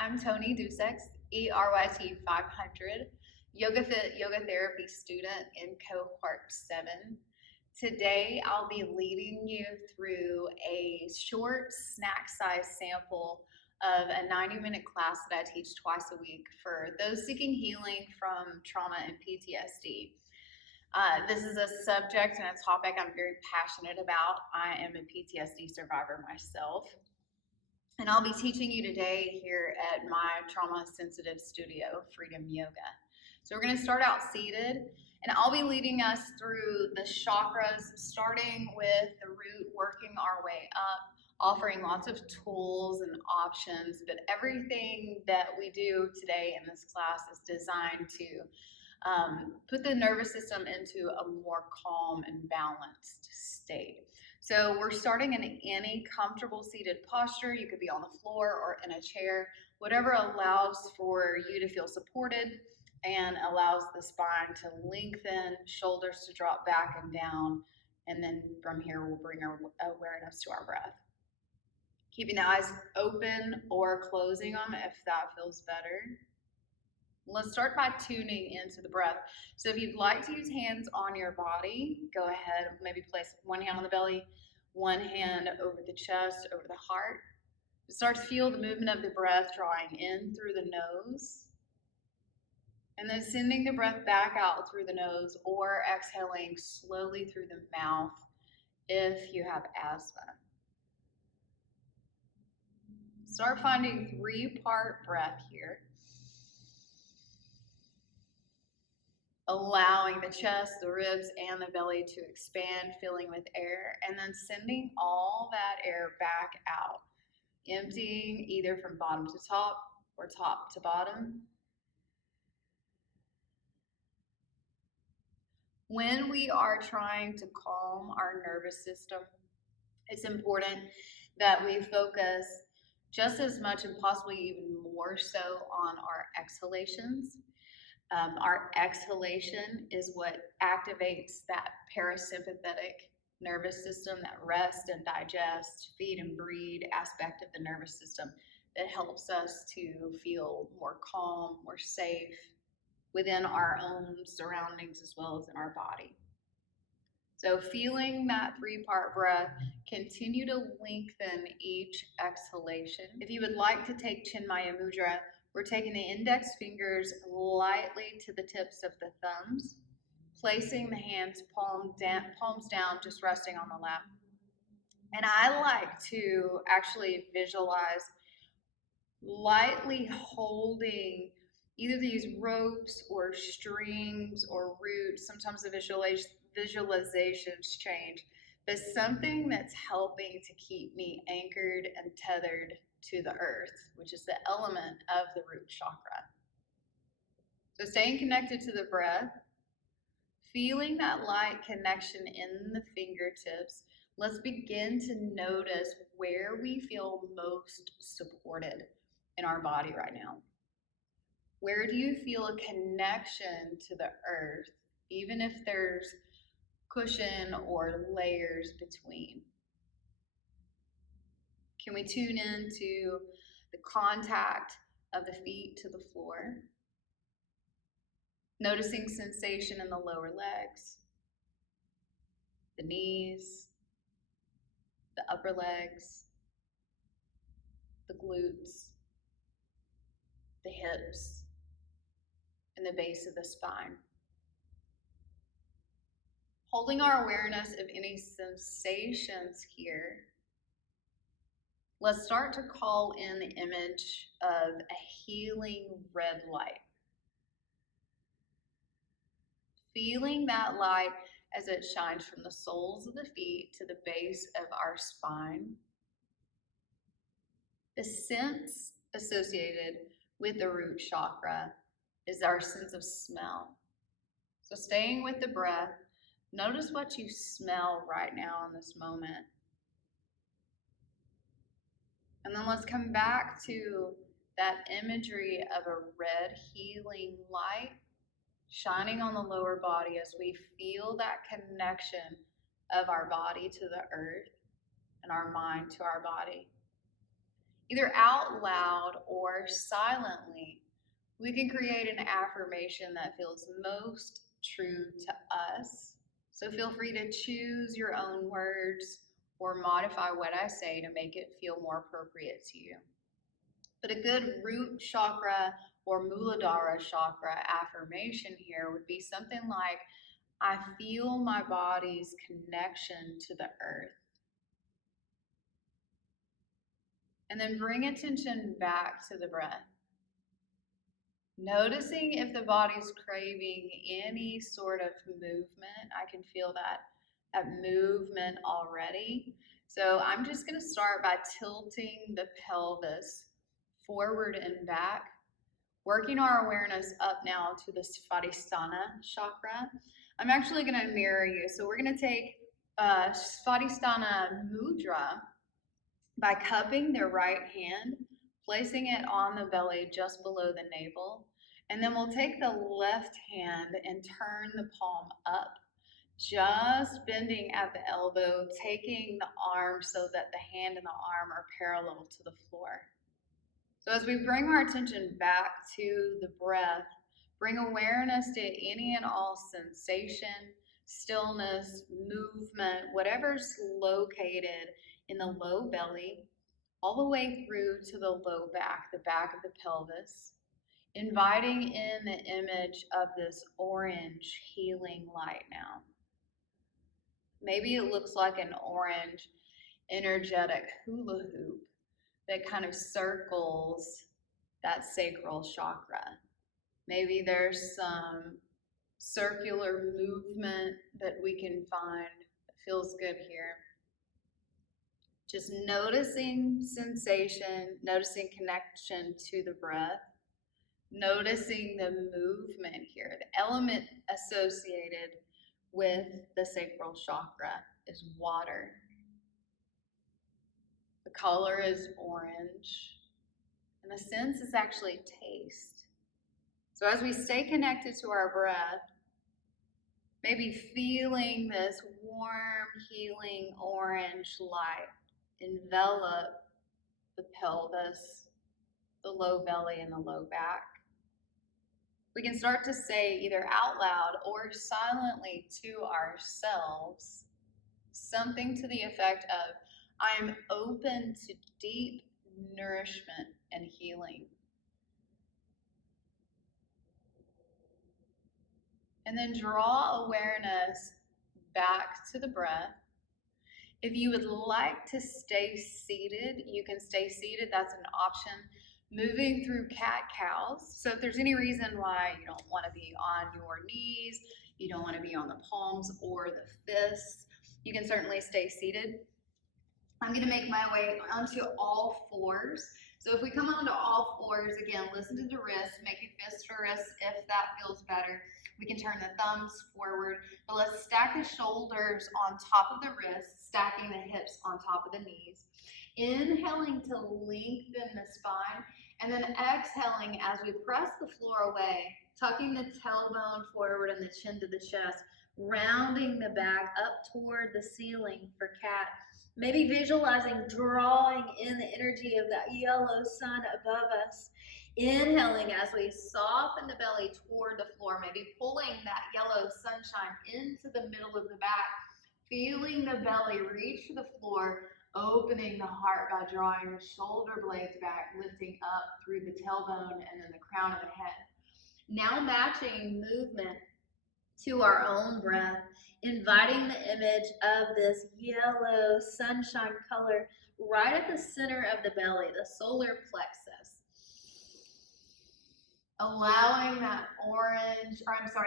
I'm Toni Dussex, E-RYT 500, Yoga Fit Yoga Therapy student in cohort 7. Today I'll be leading you through a short snack-size sample of a 90-minute class that I teach twice a week for those seeking healing from trauma and PTSD. This is a subject and a topic I'm very passionate about. I am a PTSD survivor myself. And I'll be teaching you today here at my trauma-sensitive studio, Freedom Yoga. So we're going to start out seated, and I'll be leading us through the chakras, starting with the root, working our way up, offering lots of tools and options, but everything that we do today in this class is designed to put the nervous system into a more calm and balanced state. So we're starting in any comfortable seated posture. You could be on the floor or in a chair, whatever allows for you to feel supported and allows the spine to lengthen, shoulders to drop back and down. And then from here, we'll bring our awareness to our breath. Keeping the eyes open or closing them if that feels better. Let's start by tuning into the breath. So if you'd like to use hands on your body, go ahead, maybe place one hand on the belly, one hand over the chest, over the heart. Start to feel the movement of the breath drawing in through the nose, and then sending the breath back out through the nose or exhaling slowly through the mouth if you have asthma. Start finding 3-part breath here. Allowing the chest, the ribs, and the belly to expand, filling with air, and then sending all that air back out, emptying either from bottom to top or top to bottom. When we are trying to calm our nervous system, it's important that we focus just as much and possibly even more so on our exhalations. Our exhalation is what activates that parasympathetic nervous system, that rest and digest, feed and breathe aspect of the nervous system that helps us to feel more calm, more safe within our own surroundings as well as in our body. So feeling that 3-part breath, continue to lengthen each exhalation. If you would like to take Chinmaya Mudra, we're taking the index fingers lightly to the tips of the thumbs, placing the hands palms down, just resting on the lap. And I like to actually visualize lightly holding either these ropes or strings or roots. Sometimes the visualizations change, but something that's helping to keep me anchored and tethered to the earth, which is the element of the root chakra. So staying connected to the breath, feeling that light connection in the fingertips. Let's begin to notice where we feel most supported in our body right now. Where do you feel a connection to the earth, even if there's cushion or layers between? Can we tune into the contact of the feet to the floor? Noticing sensation in the lower legs, the knees, the upper legs, the glutes, the hips, and the base of the spine. Holding our awareness of any sensations here, let's start to call in the image of a healing red light. Feeling that light as it shines from the soles of the feet to the base of our spine. The sense associated with the root chakra is our sense of smell. So staying with the breath, notice what you smell right now in this moment. And then let's come back to that imagery of a red healing light shining on the lower body as we feel that connection of our body to the earth and our mind to our body. either out loud or silently, we can create an affirmation that feels most true to us. So feel free to choose your own words or modify what I say to make it feel more appropriate to you. But a good root chakra or Muladhara chakra affirmation here would be something like, I feel my body's connection to the earth. And then bring attention back to the breath. Noticing if the body's craving any sort of movement. I can feel that movement already. So I'm just going to start by tilting the pelvis forward and back, working our awareness up now to the Svadhisthana chakra. I'm actually going to mirror you. So we're going to take Svadhisthana mudra by cupping the right hand, placing it on the belly just below the navel. And then we'll take the left hand and turn the palm up, just bending at the elbow, taking the arm so that the hand and the arm are parallel to the floor. So as we bring our attention back to the breath, bring awareness to any and all sensation, stillness, movement, whatever's located in the low belly, all the way through to the low back, the back of the pelvis, inviting in the image of this orange healing light now. Maybe it looks like an orange energetic hula hoop that kind of circles that sacral chakra. Maybe there's some circular movement that we can find that feels good here. Just noticing sensation, noticing connection to the breath, noticing the movement here. The element associated with the sacral chakra is water. The color is orange, and the sense is actually taste. So as we stay connected to our breath, maybe feeling this warm, healing orange light envelop the pelvis, the low belly, and the low back. We can start to say either out loud or silently to ourselves something to the effect of, I am open to deep nourishment and healing. And then draw awareness back to the breath. If you would like to stay seated, you can stay seated. That's an option. Moving through cat-cows. So if there's any reason why you don't want to be on your knees, you don't want to be on the palms or the fists, you can certainly stay seated. I'm going to make my way onto all fours. So if we come onto all fours, again, listen to the wrists, make your fists for wrists if that feels better. We can turn the thumbs forward, but let's stack the shoulders on top of the wrists, stacking the hips on top of the knees. Inhaling to lengthen the spine, and then exhaling as we press the floor away, tucking the tailbone forward and the chin to the chest, rounding the back up toward the ceiling for cat. Maybe visualizing drawing in the energy of that yellow sun above us. Inhaling as we soften the belly toward the floor, maybe pulling that yellow sunshine into the middle of the back, feeling the belly reach to the floor, opening the heart by drawing the shoulder blades back, lifting up through the tailbone and then the crown of the head. Now matching movement to our own breath, inviting the image of this yellow sunshine color right at the center of the belly, the solar plexus. Allowing that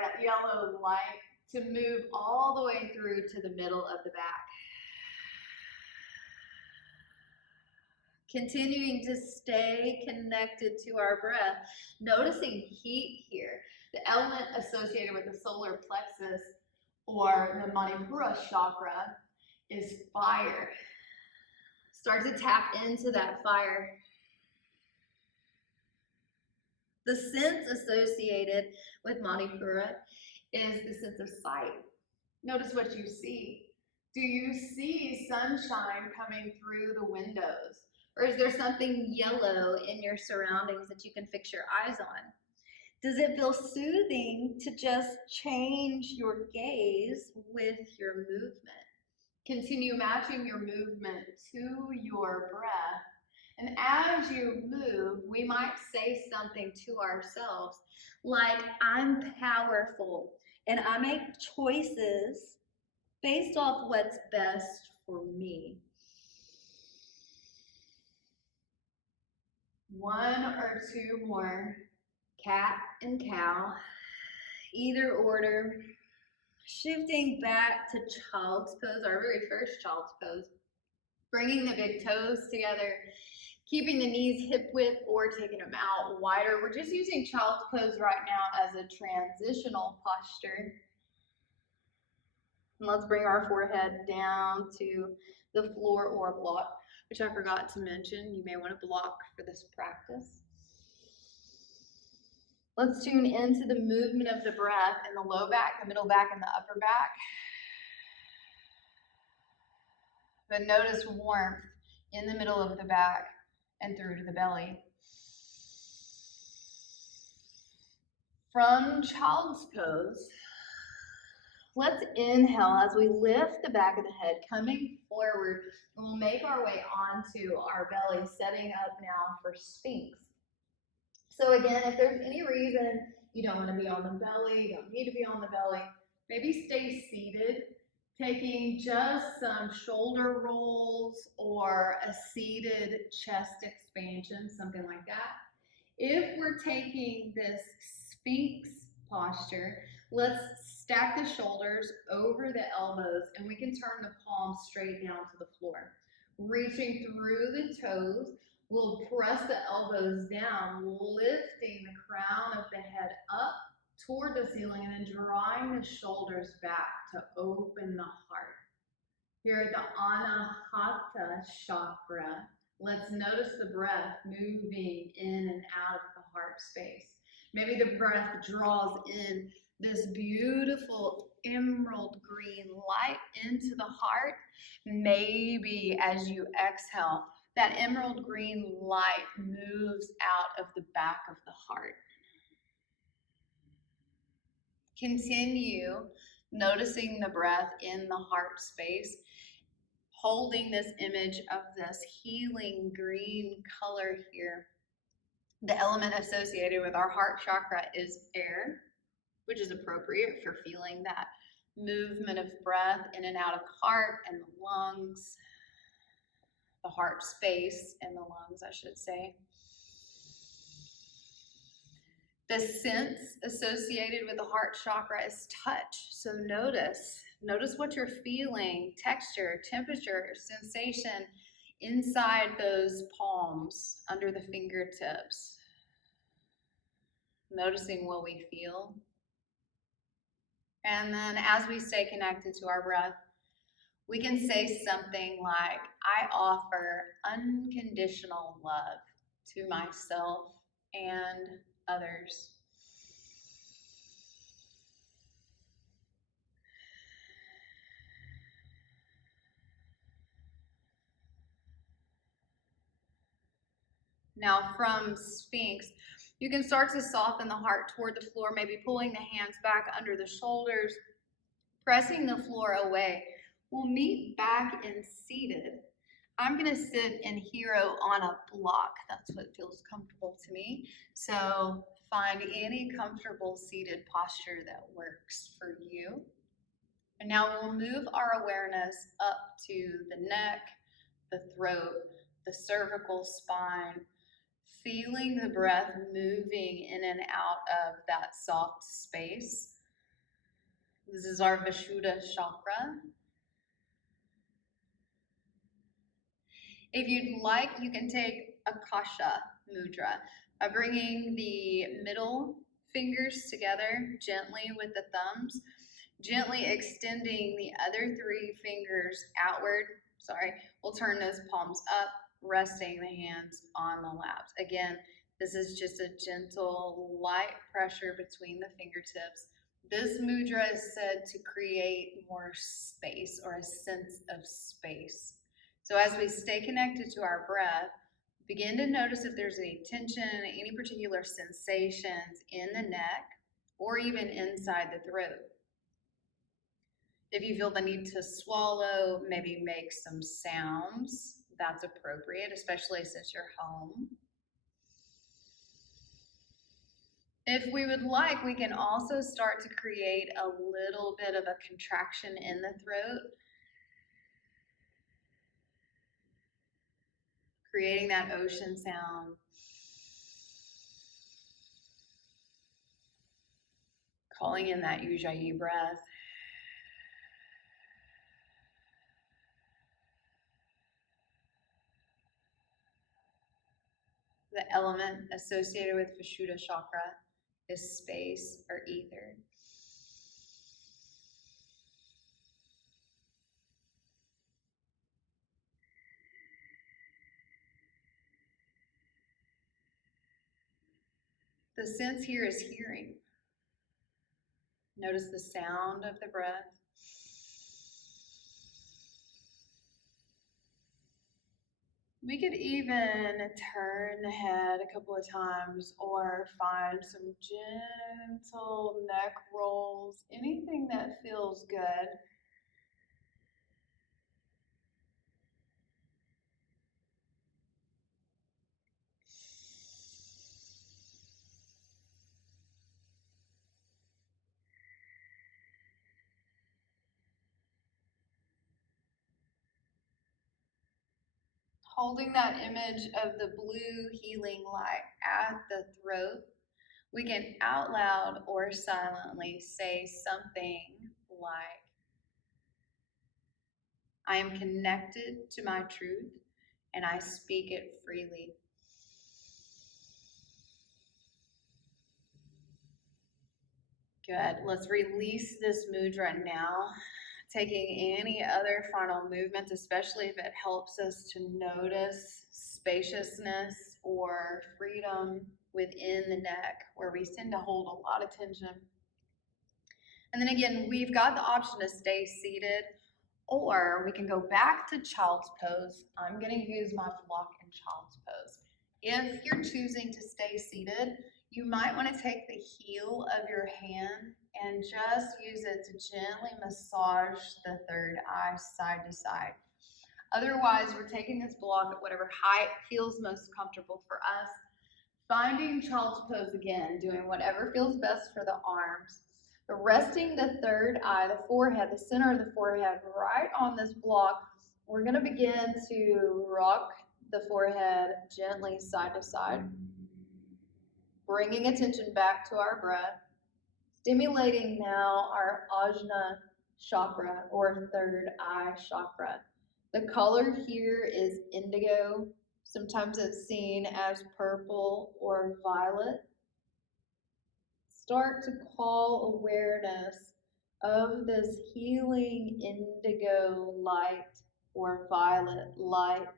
that yellow light to move all the way through to the middle of the back. Continuing to stay connected to our breath, noticing heat here. The element associated with the solar plexus or the Manipura chakra is fire. Start to tap into that fire. The sense associated with Manipura is the sense of sight. Notice what you see. Do you see sunshine coming through the windows? Or is there something yellow in your surroundings that you can fix your eyes on? Does it feel soothing to just change your gaze with your movement? Continue matching your movement to your breath. And as you move, we might say something to ourselves like, I'm powerful and I make choices based off what's best for me. One or two more. Cat and cow, either order. Shifting back to child's pose, our very first child's pose. Bringing the big toes together, keeping the knees hip width or taking them out wider. We're just using child's pose right now as a transitional posture. And let's bring our forehead down to the floor or a block, which I forgot to mention. You may want to block for this practice. Let's tune into the movement of the breath in the low back, the middle back, and the upper back. But notice warmth in the middle of the back and through to the belly. From child's pose, let's inhale as we lift the back of the head, coming forward, and we'll make our way onto our belly, setting up now for Sphinx. So again, if there's any reason you don't want to be on the belly, you don't need to be on the belly, maybe stay seated, taking just some shoulder rolls or a seated chest expansion, something like that. If we're taking this Sphinx posture, let's stack the shoulders over the elbows and we can turn the palms straight down to the floor. Reaching through the toes, we'll press the elbows down, lifting the crown of the head up toward the ceiling and then drawing the shoulders back to open the heart. Here at the Anahata chakra, let's notice the breath moving in and out of the heart space. Maybe the breath draws in this beautiful emerald green light into the heart. Maybe as you exhale, that emerald green light moves out of the back of the heart. Continue noticing the breath in the heart space, holding this image of this healing green color here. The element associated with our heart chakra is air, which is appropriate for feeling that movement of breath in and out of the heart and the lungs, the heart space and the lungs, I should say. The sense associated with the heart chakra is touch. So notice what you're feeling, texture, temperature, sensation inside those palms, under the fingertips. Noticing what we feel. And then as we stay connected to our breath, we can say something like, I offer unconditional love to myself and others. Now from Sphinx, you can start to soften the heart toward the floor, maybe pulling the hands back under the shoulders, pressing the floor away. We'll meet back in seated. I'm gonna sit in hero on a block. That's what feels comfortable to me. So find any comfortable seated posture that works for you. And now we'll move our awareness up to the neck, the throat, the cervical spine, feeling the breath moving in and out of that soft space. This is our Vishuddha chakra. If you'd like, you can take Akasha mudra by bringing the middle fingers together gently with the thumbs, gently extending the other three fingers outward. We'll turn those palms up, resting the hands on the laps. Again, this is just a gentle, light pressure between the fingertips. This mudra is said to create more space or a sense of space. So as we stay connected to our breath, Begin to notice if there's any tension, any particular sensations in the neck, or even inside the throat. If you feel the need to swallow, maybe make some sounds, that's appropriate, especially since you're home. If we would like, we can also start to create a little bit of a contraction in the throat, creating that ocean sound. Calling in that E-RYT breath. The element associated with Vishuddha chakra is space or ether. The sense here is hearing. Notice the sound of the breath. We could even turn the head a couple of times or find some gentle neck rolls, anything that feels good. Holding that image of the blue healing light at the throat, we can out loud or silently say something like, I am connected to my truth and I speak it freely. Good. Let's release this mudra now. Taking any other final movements, especially if it helps us to notice spaciousness or freedom within the neck, where we tend to hold a lot of tension. And then again, we've got the option to stay seated, or we can go back to child's pose. I'm going to use my block in child's pose. If you're choosing to stay seated, you might want to take the heel of your hand and just use it to gently massage the third eye side to side. Otherwise, we're taking this block at whatever height feels most comfortable for us. Finding child's pose again, doing whatever feels best for the arms. But resting the third eye, the forehead, the center of the forehead, right on this block, we're going to begin to rock the forehead gently side to side, bringing attention back to our breath, stimulating now our Ajna chakra or third eye chakra. The color here is indigo. Sometimes it's seen as purple or violet. Start to call awareness of this healing indigo light or violet light.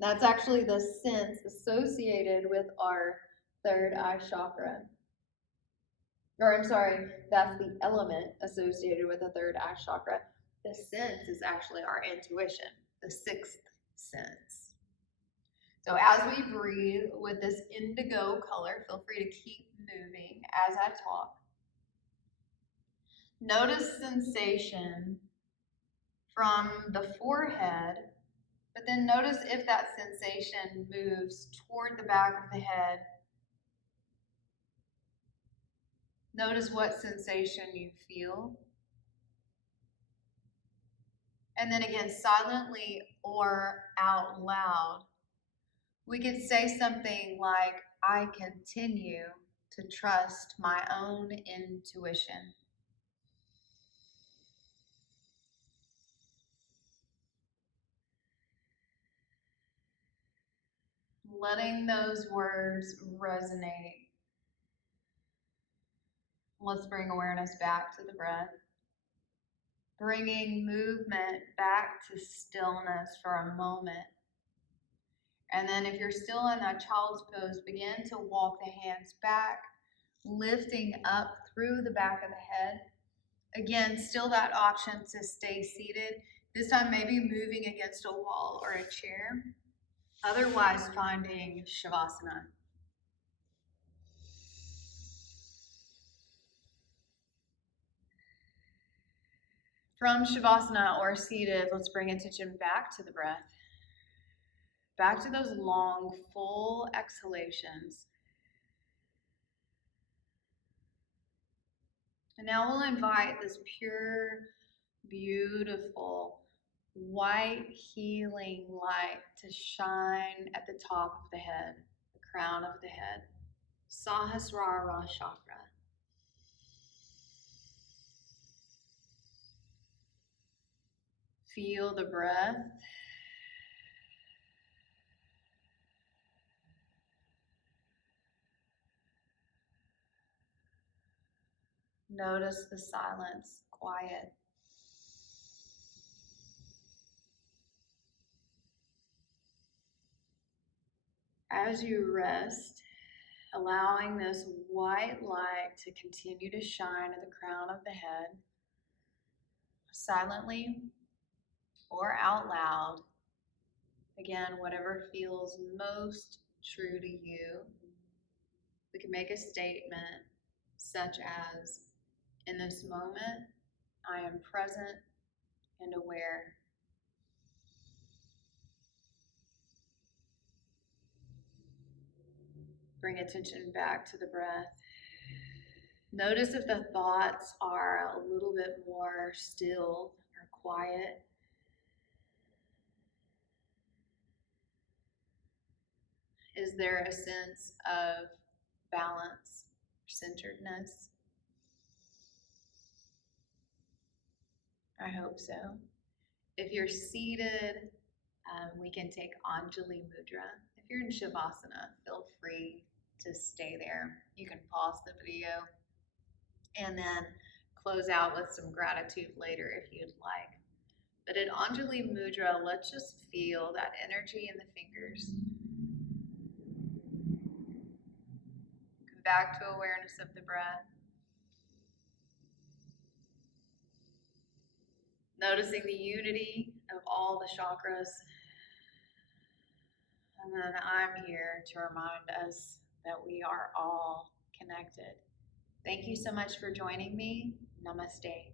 That's actually the sense associated with our third eye chakra. Or I'm sorry, that's the element associated with the third eye chakra. The sense is actually our intuition, the sixth sense. So as we breathe with this indigo color, feel free to keep moving as I talk. Notice sensation from the forehead, but then notice if that sensation moves toward the back of the head. Notice what sensation you feel. And then again, silently or out loud, we could say something like, I continue to trust my own intuition. Letting those words resonate. Let's bring awareness back to the breath. Bringing movement back to stillness for a moment. And then if you're still in that child's pose, begin to walk the hands back, lifting up through the back of the head. Again, still that option to stay seated. This time maybe moving against a wall or a chair. Otherwise, finding Shavasana. From Shavasana or seated, let's bring attention back to the breath. Back to those long, full exhalations. And now we'll invite this pure, beautiful, white healing light to shine at the top of the head, the crown of the head. Sahasrara chakra. Feel the breath. Notice the silence, quiet. As you rest, allowing this white light to continue to shine at the crown of the head, silently or out loud. Again, whatever feels most true to you. We can make a statement such as, in this moment, I am present and aware. Bring attention back to the breath. Notice if the thoughts are a little bit more still or quiet. Is there a sense of balance, centeredness? I hope so. If you're seated, we can take Anjali Mudra. If you're in Shavasana, feel free to stay there. You can pause the video and then close out with some gratitude later if you'd like. But at Anjali Mudra, let's just feel that energy in the fingers. Come back to awareness of the breath. Noticing the unity of all the chakras. And then I'm here to remind us that we are all connected. Thank you so much for joining me. Namaste.